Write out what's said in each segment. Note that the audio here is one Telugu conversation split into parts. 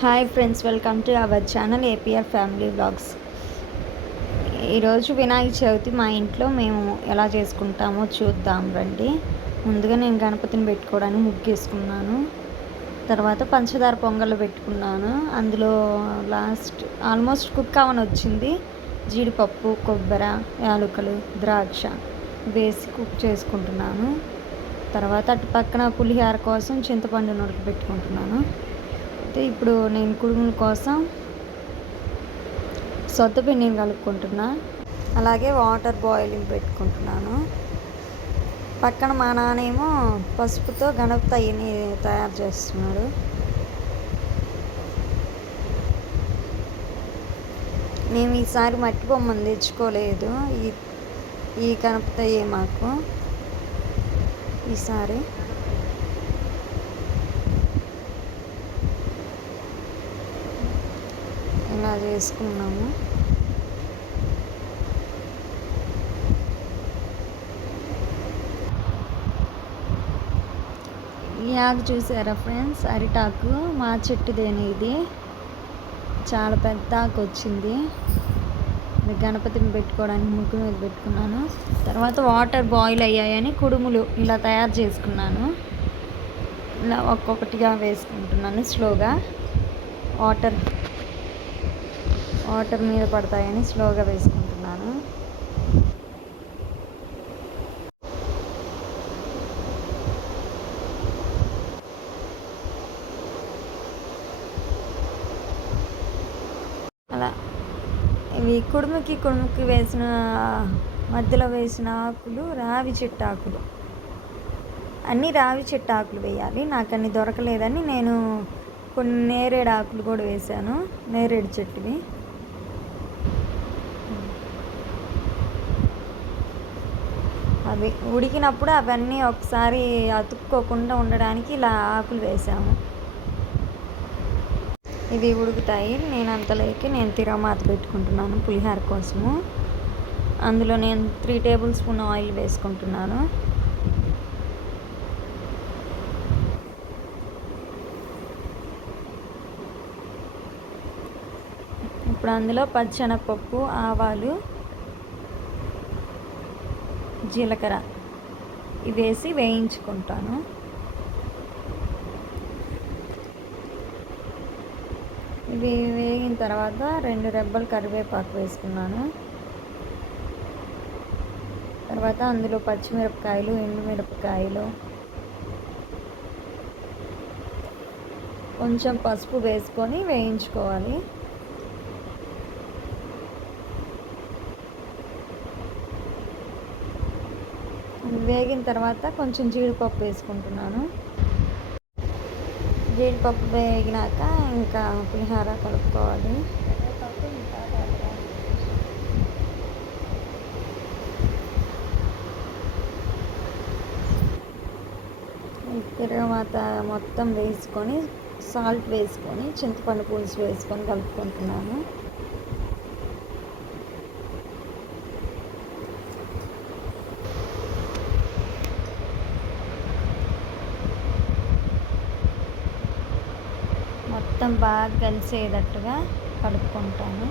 Hi friends welcome to our channel APR family vlogs ఈరోజు వినాయక చవితి మా ఇంట్లో మేము ఎలా చేసుకుంటామో చూద్దాం రండి. ముందుగా నేను గణపతిని పెట్టుకోవడానికి ముగ్గేసుకున్నాను తర్వాత పంచదార పొంగల్ పెట్టుకున్నాను. అందులో లాస్ట్ ఆల్మోస్ట్ కుక్ అవని వచ్చింది. జీడిపప్పు కొబ్బరి యాలకులు ద్రాక్ష వేసి కుక్ చేసుకుంటున్నాను. తర్వాత అటు పక్కన పులిహార కోసం చింతపండు ఉడక పెట్టుకుంటున్నాను. అయితే ఇప్పుడు నేను కుడుముల కోసం సొద్దపిండిని కలుపుకుంటున్నా. అలాగే వాటర్ బాయిలింగ్ పెట్టుకుంటున్నాను. పక్కన మా నాన్నేమో పసుపుతో గణపతిని తయారు చేస్తున్నాడు. మేము ఈసారి మట్టి బొమ్మను తెచ్చుకోలేదు. ఈ ఈ గణపతయ్యే మాకు. ఈసారి ఇలా చేసుకున్నాము ఈ ఆకు చూసారా ఫ్రెండ్స్? అరిటాకు మా చెట్టుదేని ఇది. చాలా పెద్ద ఆకు వచ్చింది. గణపతిని పెట్టుకోవడానికి ముగ్గు మీద పెట్టుకున్నాను. తర్వాత వాటర్ బాయిల్ అయ్యాయని కుడుములు ఇలా తయారు చేసుకున్నాను. ఇలా ఒక్కొక్కటిగా వేసుకుంటున్నాను స్లోగా. వాటర్ వాటర్ మీద పడతాయని స్లోగా వేసుకుంటున్నాను. అలా. ఇవి కుడుముకి కుడుముకి వేసిన మధ్యలో వేసిన ఆకులు రావి చెట్టు ఆకులు అన్నీ రావి చెట్టు ఆకులు వేయాలి. నాకు అన్ని దొరకలేదని నేను కొన్ని నేరేడు ఆకులు కూడా వేశాను. నేరేడు చెట్టువి అవి ఉడికినప్పుడు అవన్నీ ఒకసారి అతుక్కోకుండా ఉండడానికి ఇలా ఆకులు వేసాము. ఇవి ఉడుకుతాయి. నేను అంతలోకి నేను తిరమాత పెట్టుకుంటున్నాను పులిహార కోసము. అందులో నేను త్రీ టేబుల్ స్పూన్ ఆయిల్ వేసుకుంటున్నాను. ఇప్పుడు అందులో పచ్చెనపప్పు ఆవాలు జీలకర్ర ఇవి వేసి వేయించుకుంటాను. ఇవి వేగిన తర్వాత రెండు రెబ్బలు కరివేపాకు వేసుకున్నాను. తర్వాత అందులో పచ్చిమిరపకాయలు ఎండుమిరపకాయలు కొంచెం పసుపు వేసుకొని వేయించుకోవాలి. వేగిన తర్వాత కొంచెం జీడిపప్పు వేసుకుంటున్నాను. జీడిపప్పు వేగినాక ఇంకా పులిహార కలుపుకోవాలి. తర్వాత మొత్తం వేసుకొని సాల్ట్ వేసుకొని చింతపండు పులుసు వేసుకొని కలుపుకుంటున్నాను. మొత్తం బాగా కలిసేటట్టుగా కలుపుకుంటాను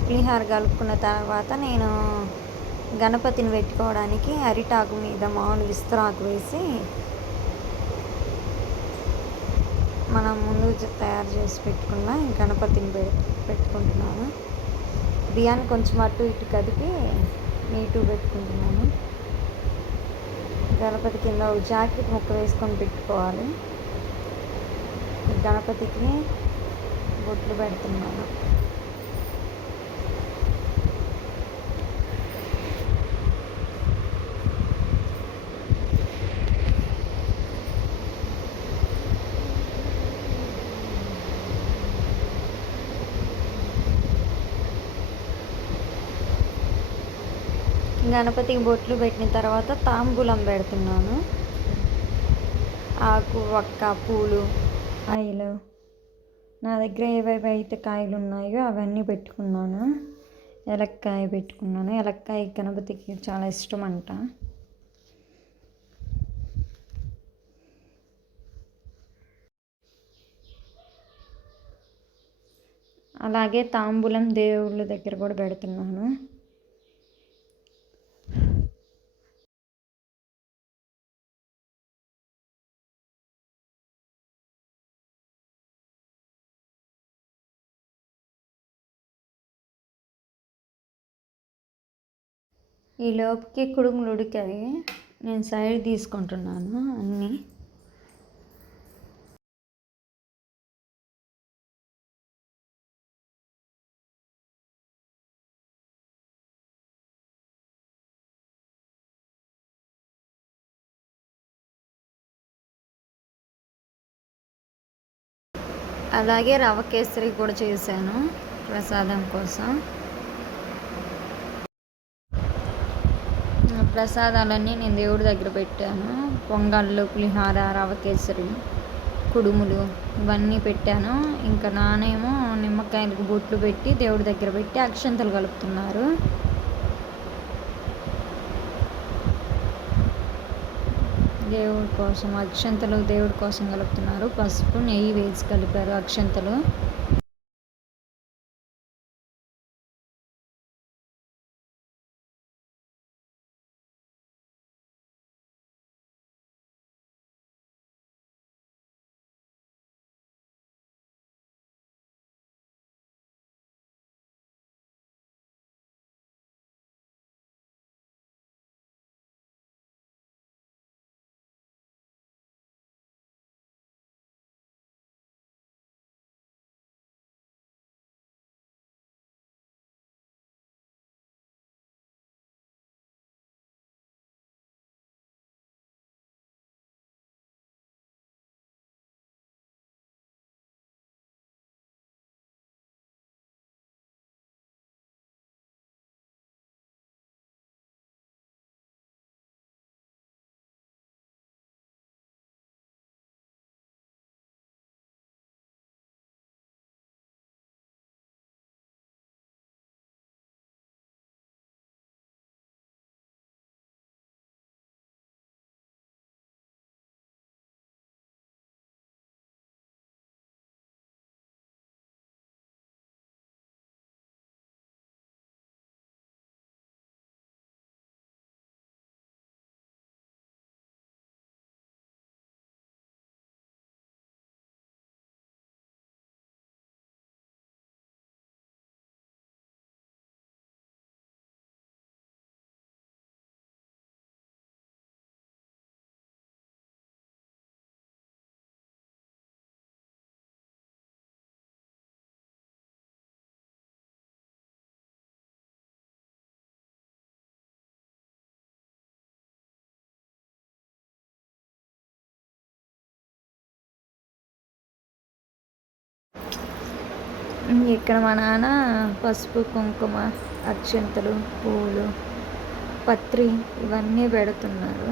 పులిహార కలుపుకున్న తర్వాత నేను గణపతిని పెట్టుకోవడానికి అరిటాకు మీద మామూలు విస్తరాకు వేసి మనం ముందు తయారు చేసి పెట్టుకున్న గణపతిని పెట్టుకుంటున్నాను. బియ్యాన్ని కొంచెం అటు ఇటు కదిపి నీటు పెట్టుకుంటున్నాను. గణపతి కింద ఒక జాకెట్ ముక్క వేసుకొని పెట్టుకోవాలి. గణపతికి బొట్లు పెడుతున్నాను. గణపతికి బొట్లు పెట్టిన తర్వాత తాంబూలం పెడుతున్నాను. ఆకు వక్క పూలు కాయలు. నా దగ్గర ఏవేవైతే అయితే కాయలు ఉన్నాయో అవన్నీ పెట్టుకున్నాను. ఎలక్కాయ పెట్టుకున్నాను. ఎలక్కాయ గణపతికి చాలా ఇష్టం అంట అలాగే తాంబూలం దేవుళ్ళ దగ్గర కూడా పెడుతున్నాను. ఈ లోపుకి కుడుములు ఉడికాయి. నేను సైడ్ తీసుకుంటున్నాను అన్నీ. అలాగే రవ కేసరి కూడా చేశాను ప్రసాదం కోసం. ప్రసాదాలన్నీ నేను దేవుడి దగ్గర పెట్టాను. పొంగళ్ళు పులిహార రవ కేసరి కుడుములు ఇవన్నీ పెట్టాను. ఇంకా నానేమో నిమ్మకాయలకు బొట్లు పెట్టి దేవుడి దగ్గర పెట్టి అక్షంతలు కలుపుతున్నారు. దేవుడి కోసం అక్షంతలు దేవుడి కోసం కలుపుతున్నారు. పసుపు నెయ్యి వేసి కలిపారు అక్షంతలు. ఇక్కడ మా నాన్న పసుపు కుంకుమ అక్షంతలు పూలు పత్రి ఇవన్నీ పెడుతున్నారు.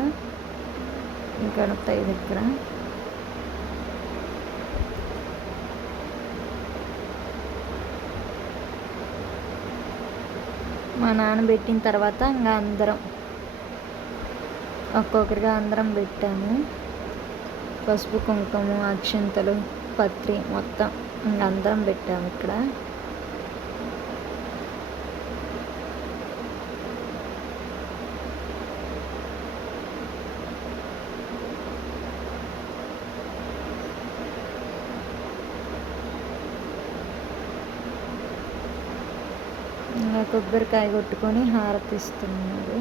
గణపతి దగ్గర. మా నాన్న పెట్టిన తర్వాత ఇంకా అందరం ఒక్కొక్కరిగా అందరం పెట్టాము. పసుపు కుంకుమ అక్షంతలు పత్రి మొత్తం. అందరం పెట్టాము ఇక్కడ. కొబ్బరికాయ కొట్టుకొని హారతి ఇస్తున్నాడు